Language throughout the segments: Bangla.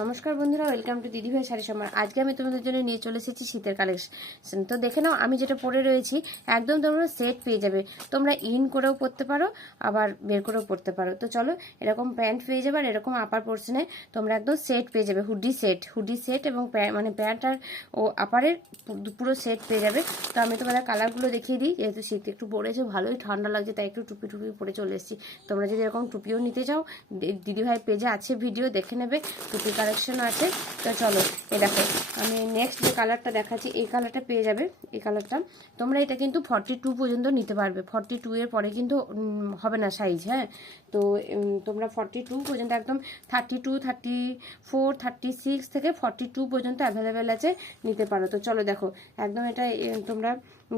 নমস্কার বন্ধুরা ওয়েলকাম টু দিদিভাই শাড়ি সম্মান আজকে আমি তোমাদের জন্য নিয়ে চলে এসেছি শীতের কালেকশন তো দেখে নাও, আমি যেটা পরে রয়েছি, একদম তোমরা সেট পেয়ে যাবে। তোমরা ইন করেও পরতে পারো, আবার বের করেও পরতে পারো। তো চলো, এরকম প্যান্ট পেয়ে যাবে আর এরকম আপার পোর্শনে তোমরা একদম সেট পেয়ে যাবে হুডি সেট হুডি সেট এবং মানে প্যান্ট আর ও আপারের পুরো সেট পেয়ে যাবে। তো আমি তোমাদের কালারগুলো দেখিয়ে দিই, যেহেতু শীত একটু পড়েছে, ভালোই ঠান্ডা লাগছে, তাই একটু টুপি টুপি পরে চলে এসেছি। তোমরা যদি এরকম টুপিও নিতে চাও দিদিভাই পেজে আছে ভিডিও দেখে নেবে। টুপি কালেকশন আছে, তো চলো, এ দেখো, আমি নেক্সট যে কালারটা দেখাচ্ছি, এই কালারটা পেয়ে যাবে, এই কালারটা তোমরা এটা কিন্তু ফর্টি টু পর্যন্ত নিতে পারবে ফর্টি টু এর পরে কিন্তু হবে না সাইজ হ্যাঁ? তো তোমরা ফর্টি টু পর্যন্ত একদম thirty two thirty four thirty six থেকে ফর্টি টু পর্যন্ত অ্যাভেলেবেল আছে, নিতে পারো। তো চলো দেখো, একদম এটা তোমরা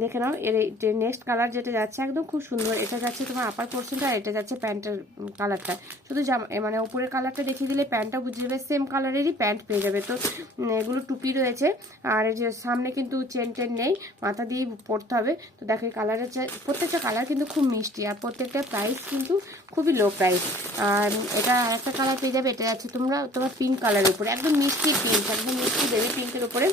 দেখে নাও, এর নেক্সট কালার যেটা যাচ্ছে একদম খুব সুন্দর, এটা যাচ্ছে তোমার আপার পোর্শনটা আর এটা যাচ্ছে প্যান্টের কালারটা শুধু জামা মানে উপরের কালারটা দেখিয়ে দিলে প্যান্টটা বুঝে যাবে সেম কালারেরই প্যান্ট পেয়ে যাবে। তো এগুলো টুপি রয়েছে। আর যে সামনে কিন্তু চেন টেন নেই, মাথা দিয়েই পরতে হবে। তো দেখো, এই কালারের প্রত্যেকটা কালার কিন্তু খুব মিষ্টি আর প্রত্যেকটা প্রাইস কিন্তু খুবই লো প্রাইস আর এটা আরেকটা কালার পেয়ে যাবে, এটা যাচ্ছে তোমরা, তোমার পিঙ্ক কালারের উপরে। একদম মিষ্টি পিঙ্ক একদম মিষ্টি বেবি পিঙ্কের উপরে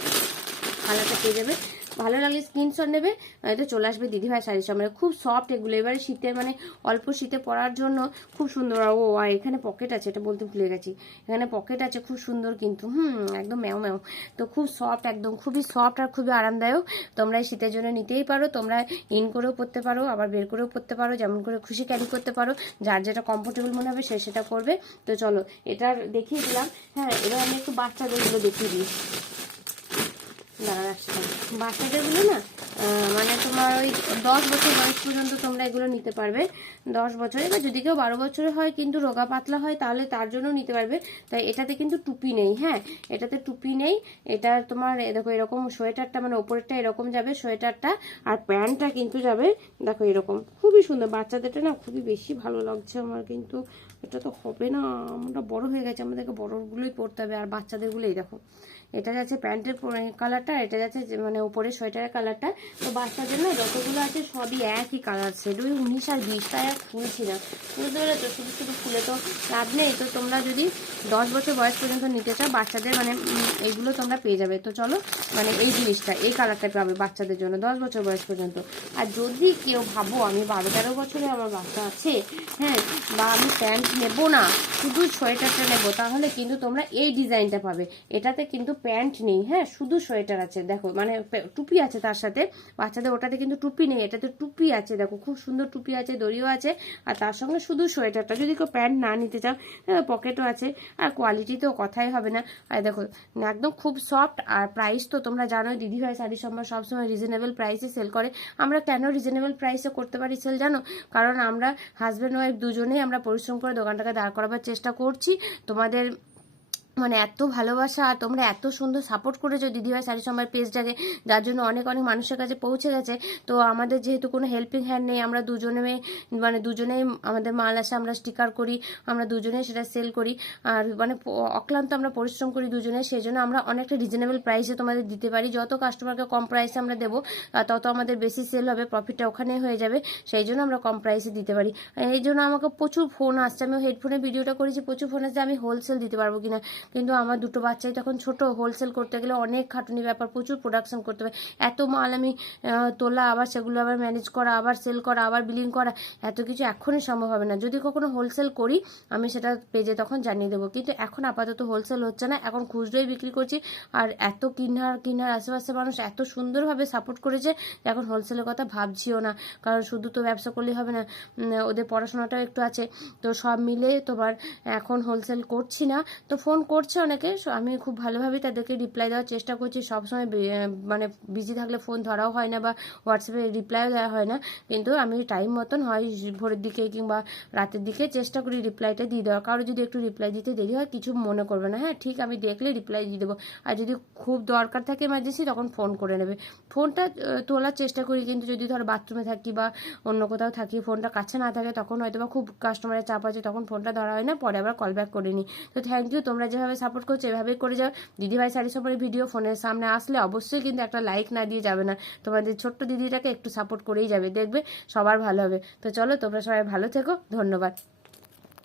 কালারটা পেয়ে যাবে। ভালো লাগলে স্ক্রিনশট নেবে এটা চলে আসবে দিদিভাই শাড়ির সামনে খুব সফট এগুলো। এবারে শীতের মানে অল্প শীতে পরার জন্য খুব সুন্দর। ও, আর এখানে পকেট আছে, এটা বলতে ভুলে গেছি। এখানে পকেট আছে, খুব সুন্দর কিন্তু। হুম, একদম ম্যাও ম্যাও। তো খুব সফট একদম, খুবই সফট আর খুবই আরামদায়ক। তোমরা এই শীতের জন্য নিতেই পারো, তোমরা ইন করেও পরতে পারো, আবার বের করেও পরতে পারো, যেমন করে খুশি ক্যারি করতে পারো। যার যেটা কমফোর্টেবল মনে হবে সে সেটা করবে। তো চলো, এটার দেখিয়ে দিলাম। হ্যাঁ এবার আমি একটু বাচ্চাদেরগুলো দেখিয়ে দিই। দাঁড়া রাখছি বাচ্চাদেরগুলো না মানে তোমার ওই দশ বছর বয়স পর্যন্ত তোমরা এগুলো নিতে পারবে। দশ বছরে বা যদি কেউ বারো বছরের হয়, কিন্তু রোগা পাতলা হয়, তাহলে তার জন্য নিতে পারবে। তাই এটাতে কিন্তু টুপি নেই হ্যাঁ? এটাতে টুপি নেই। এটা তোমার দেখো, এরকম সোয়েটারটা মানে ওপরেরটা এরকম যাবে, সোয়েটারটা আর প্যান্টটা কিন্তু যাবে, দেখো, এরকম। খুবই সুন্দর। বাচ্চাদেরটা না খুবই বেশি ভালো লাগছে আমার, কিন্তু এটা তো হবে না। আমরা বড় হয়ে গেছে, আমাদেরকে বড়গুলোই পরতে হবে, আর বাচ্চাদেরগুলোই দেখো। এটা যাচ্ছে প্যান্টের কালারটা এটা যাচ্ছে মানে উপরে সোয়েটারের কালারটা। তো বাচ্চাদের না যতগুলো আছে সবই একই কালার, সেট ওই উনিশ আর বিশটা আর খুলছি না বুঝতে পারলে তো শুধু শুধু খুলে তো লাভ নেই। তো তোমরা যদি দশ বছর বয়স পর্যন্ত নিতে চাও, বাচ্চাদের মানে এইগুলো তোমরা পেয়ে যাবে। তো চলো মানে এই জিনিসটা, এই কালারটা পাবে বাচ্চাদের জন্য দশ বছর বয়স পর্যন্ত। আর যদি কেউ ভাবো, আমি বারো তেরো বছরে আমার বাচ্চা আছে হ্যাঁ বা আমি প্যান্ট নেব না, শুধু সোয়েটারটা নেব, তাহলে কিন্তু তোমরা এই ডিজাইনটা পাবে। এটাতে কিন্তু প্যান্ট নেই হ্যাঁ শুধু সোয়েটার আছে, দেখো মানে টুপি আছে তার সাথে, বাচ্চাদের ওটাতে কিন্তু টুপি নেই, এটাতে টুপি আছে, দেখো, খুব সুন্দর টুপি আছে, দড়িও আছে, আর তার সঙ্গে শুধু সোয়েটারটা, যদি কেউ প্যান্ট না নিতে চাও পকেটও আছে, আর কোয়ালিটি তো কথাই হবে না, আর দেখো, একদম খুব সফট আর প্রাইস তো তোমরা জানোই, দিদিভাই শাড়ি সম্ভার সবসময় রিজনেবল প্রাইসে সেল করে, আমরা কেন রিজনেবল প্রাইসে করতে পারি সেল জানো? কারণ আমরা হাজব্যান্ড ওয়াইফ দুজনেই আমরা পরিশ্রম করে দোকানটাকে দাঁড় করাবার চেষ্টা করছি, তোমাদের মানে এত ভালোবাসা আর তোমরা এত সুন্দর সাপোর্ট করেছ দিদিভাই শাড়ি সময় পেজটাকে যার জন্য অনেক অনেক মানুষের কাছে পৌঁছে গেছে। তো আমাদের যেহেতু কোনো হেল্পিং হ্যান্ড নেই, আমরা দুজনে মানে দুজনেই আমাদের মাল আসে, আমরা স্টিকার করি, আমরা দুজনেই সেটা সেল করি। আর মানে অক্লান্ত আমরা পরিশ্রম করি দুজনে সেই জন্য আমরা অনেকটা রিজনেবল প্রাইসে তোমাদের দিতে পারি। যত কাস্টমারকে কম প্রাইসে আমরা দেবো তত আমাদের বেশি সেল হবে প্রফিটটা ওখানে হয়ে যাবে। সেই জন্য আমরা কম প্রাইসে দিতে পারি। এই জন্য আমাকে প্রচুর ফোন আসছে। আমি হেডফোনে ভিডিওটা করেছি, প্রচুর ফোন আসছে। আমি হোলসেল দিতে পারব কিনা? কিন্তু আমার দুটো বাচ্চাই তখন ছোট। হোলসেল করতে গেলে অনেক খাটুনি ব্যাপার, প্রচুর প্রোডাকশন করতে হবে। এত মাল আমি তোলা, আবার সেগুলো আবার ম্যানেজ করা, আবার সেল করা, আবার বিলিং করা, এত কিছু এখনই সম্ভব হবে না। যদি কখনো হোলসেল করি, আমি সেটা পেজে তখন জানিয়ে দেবো। কিন্তু এখন আপাতত হোলসেল হচ্ছে না। এখন খুচরোই বিক্রি করছি। আর এত কিনার কিনার আশেপাশে মানুষ এত সুন্দরভাবে সাপোর্ট করেছে এখন হোলসেলের কথা ভাবছিও না। কারণ শুধু তো ব্যবসা করলেই হবে না। ওদের পড়াশোনাটাও একটু আছে। তো সব মিলে তোমার এখন হোলসেল করছি না। তো ফোন করছে অনেকে আমি খুব ভালোভাবে তাদেরকে রিপ্লাই দেওয়ার চেষ্টা করছি। সবসময় মানে বিজি থাকলে ফোন ধরাও হয় না বা হোয়াটসঅ্যাপে রিপ্লাইও দেওয়া হয় না। কিন্তু আমি টাইম মতন হয় ভোরের দিকে কিংবা রাতের দিকে চেষ্টা করি রিপ্লাইটা দিয়ে দেওয়ার। কারও যদি একটু রিপ্লাই দিতে দেরি হয়, কিছু মনে করবে না। হ্যাঁ ঠিক আমি দেখলে রিপ্লাই দিয়ে দেবো। আর যদি খুব দরকার থাকে এমার্জেন্সি তখন ফোন করে নেবে। ফোনটা তোলার চেষ্টা করি। কিন্তু যদি ধর বাথরুমে থাকি বা অন্য কোথাও থাকি ফোনটা কাছে না থাকে, তখন হয়তো বা খুব কাস্টমারের চাপ আছে, তখন ফোনটা ধরা হয় না। পরে আবার কল ব্যাক করে নিই। তো থ্যাংক ইউ তোমরা যেভাবে সাপোর্ট করছে, এভাবেই করে যাও। দিদিভাই শাড়ি সবারই ভিডিও ফোনের সামনে আসলে অবশ্যই কিন্তু একটা লাইক না দিয়ে যাবে না। তোমাদের ছোট্ট দিদিটাকে একটু সাপোর্ট করেই যাবে, দেখবে সবার ভালো হবে। তো চলো, তোমরা সবাই ভালো থেকো, ধন্যবাদ।